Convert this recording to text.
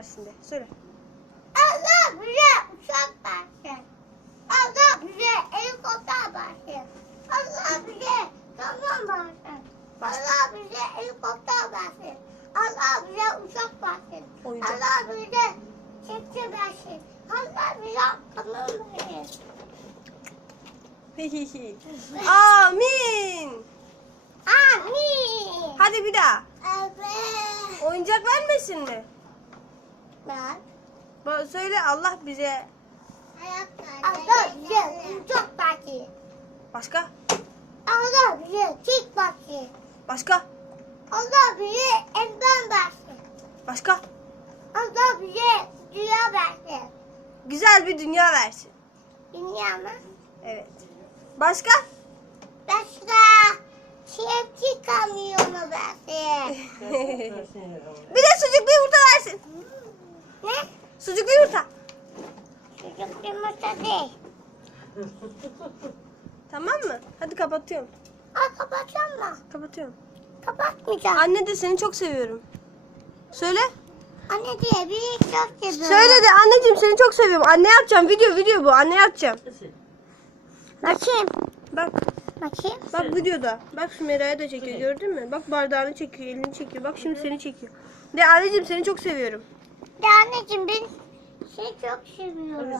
versin de. Söyle. Allah bize uçak versin. Allah bize helikopter versin. Allah bize kamyon versin. Allah bize helikopter versin. Allah bize uçak versin. Oyuncak. Allah bize çiftçi versin. Allah bize kamyon versin. Amin. Amin. Hadi bir daha. Evet. Oyuncak vermesin mi? Ben Ba- Söyle Allah bize. Allah bize uçak versin. Başka? Allah bize çift versin. Başka? Allah bize emben versin. Başka? Allah bize dünya versin. Güzel bir dünya versin. Dünya mı? Evet. Başka? Başka çiftçi kamyonu versin. bir de versin. Ne? Sucuklu yumurta. Çocuk yumurta değil. Tamam mı? Hadi kapatıyorum. Aa kapatacağım mı? Kapatıyorum. Kapatmayacağım. Anne de seni çok seviyorum. Söyle. Anne diye bir çok seviyorum. Söyle de anneciğim seni çok seviyorum. Anne yapacağım. Video video bu. Anne yapacağım. Bakayım. Bak. Bakayım. Bak videoda. Bak Sümera'ya da çekiyor gördün mü? Bak bardağını çekiyor, elini çekiyor. Bak şimdi seni çekiyor. De anneciğim seni çok seviyorum. Anneciğim ben seni çok seviyorum.